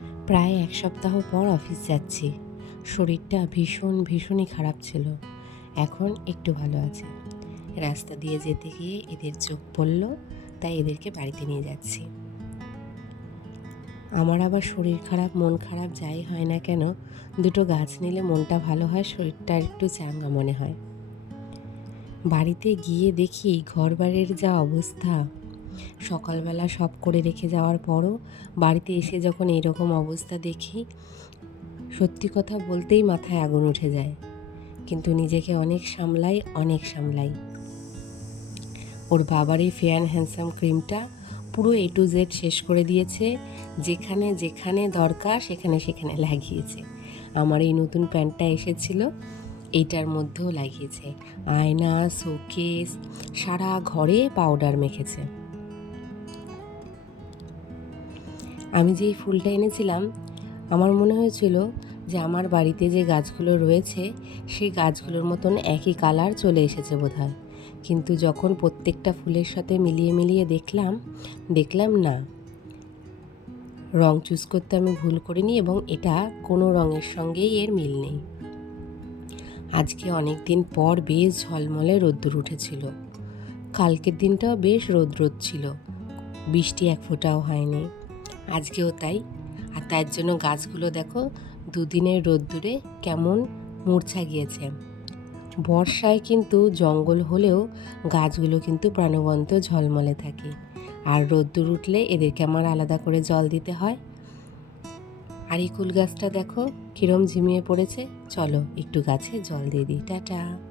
প্রায় 1 সপ্তাহ পর অফিস যাচ্ছি। শরীরটা ভীষণই খারাপ ছিল। এখন একটু ভালো আছে। রাস্তা দিয়ে যেতে গিয়ে এদের চোখ পড়ল, তাই এদেরকে বাড়িতে নিয়ে যাচ্ছি। আমার আবার শরীর খারাপ, মন খারাপ যাই হয় না কেন, দুটো গাছ নিলে মনটা ভালো হয়, শরীরটা একটু চাঙ্গা মনে হয়। বাড়িতে গিয়ে দেখি ঘরবাড়ির যা অবস্থা, সকালবেলা সব করে রেখে যাওয়ার পরও বাড়িতে এসে যখন এরকম অবস্থা দেখি, সত্যি কথা বলতেই মাথায় আগুন উঠে যায়। কিন্তু নিজেকে অনেক সামলাই। ওর বাবার এই ফেয়ার হ্যান্ডসাম ক্রিমটা পুরো A to Z শেষ করে দিয়েছে। যেখানে দরকার সেখানে লাগিয়েছে। আমার এই নতুন প্যান্টটা এসেছিল, এইটার মধ্যেও লাগিয়েছে। আয়না, শোকেস, সারা ঘরে পাউডার মেখেছে। আমি যে এই ফুলটা এনেছিলাম, আমার মনে হয়েছিল যে আমার বাড়িতে যে গাছগুলো রয়েছে সেই গাছগুলোর মতন একই কালার চলে এসেছে বোধহয়। কিন্তু যখন প্রত্যেকটা ফুলের সাথে মিলিয়ে দেখলাম না, রং চুজ করতে আমি ভুল করিনি এবং এটা কোনো রঙের সঙ্গেই এর মিল নেই। আজকে অনেক দিন পর বেশ ঝলমলে রোদ্দুর উঠেছিল। কালকের দিনটাও বেশ রোদ ছিল, বৃষ্টি এক ফোঁটাও হয়নি। আজকেও তাই। আর তার জন্য গাছগুলো দেখো দুদিনের রোদ্দুরে কেমন মূর্ছা গিয়েছে। বর্ষায় কিন্তু জঙ্গল হলেও গাছগুলো কিন্তু প্রাণবন্ত ঝলমলে থাকে। আর রোদ্দুর উঠলে এদেরকে আমার আলাদা করে জল দিতে হয়। আর এই কুল গাছটা দেখো কিরম ঝিমিয়ে পড়েছে। চলো একটু গাছে জল দিয়ে দিই। টাটা।